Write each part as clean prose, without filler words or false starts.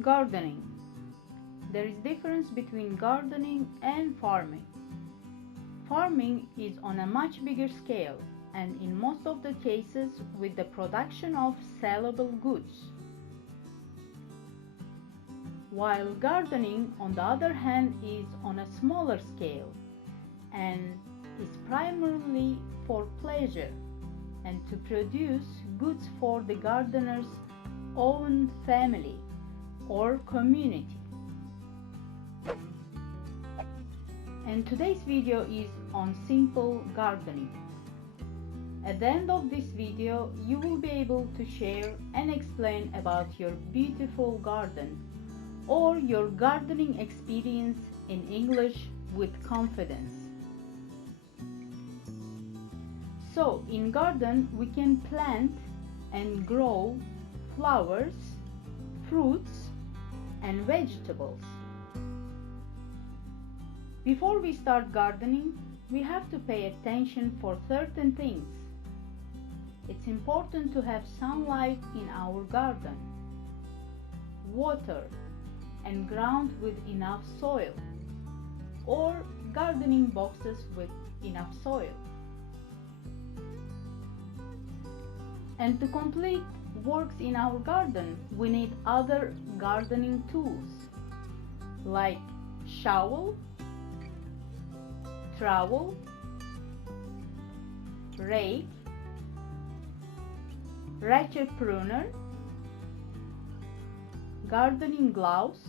Gardening. There is difference between gardening and farming. Farming is on a much bigger scale and in most of the cases with the production of sellable goods. While gardening, on the other hand, is on a smaller scale and is primarily for pleasure and to produce goods for the gardener's own family or community. And today's video is on simple gardening. At the end of this video, you will be able to share and explain about your beautiful garden or your gardening experience in English with confidence. So, in garden, we can plant and grow flowers, fruits, and vegetables. Before we start gardening, we have to pay attention for certain things. It's important to have sunlight in our garden, water, and ground with enough soil, or gardening boxes with enough soil. And to complete works in our garden, we need other gardening tools like shovel, trowel, rake, ratchet pruner, gardening gloves,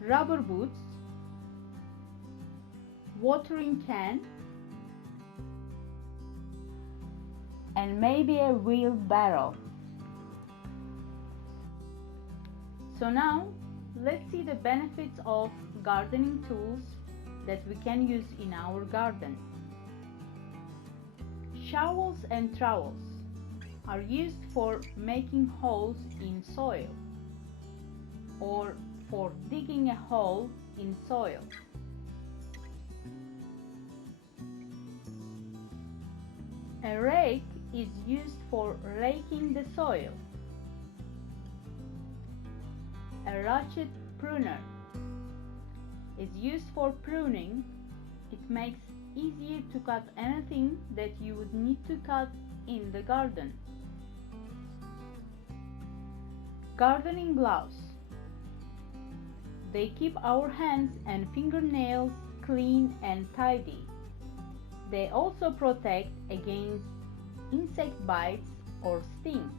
rubber boots, watering can, and maybe a wheelbarrow. So now, let's see the benefits of gardening tools that we can use in our garden. Shovels and trowels are used for making holes in soil or for digging a hole in soil. A rake is used for raking the soil. A ratchet pruner is used for pruning. It makes easier to cut anything that you would need to cut in the garden. Gardening gloves. They keep our hands and fingernails clean and tidy. They also protect against insect bites or stings.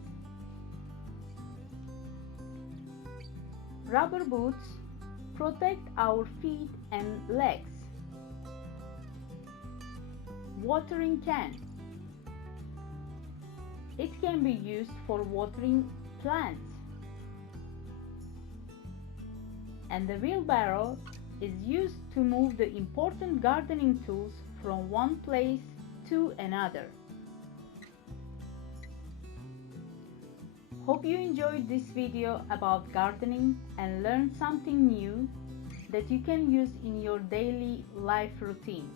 Rubber boots protect our feet and legs. Watering can. It can be used for watering plants. And the wheelbarrow is used to move the important gardening tools from one place to another. Hope you enjoyed this video about gardening and learned something new that you can use in your daily life routine.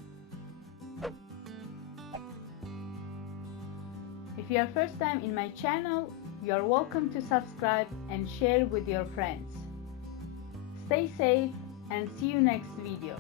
If you are first time in my channel, you are welcome to subscribe and share with your friends. Stay safe and see you next video.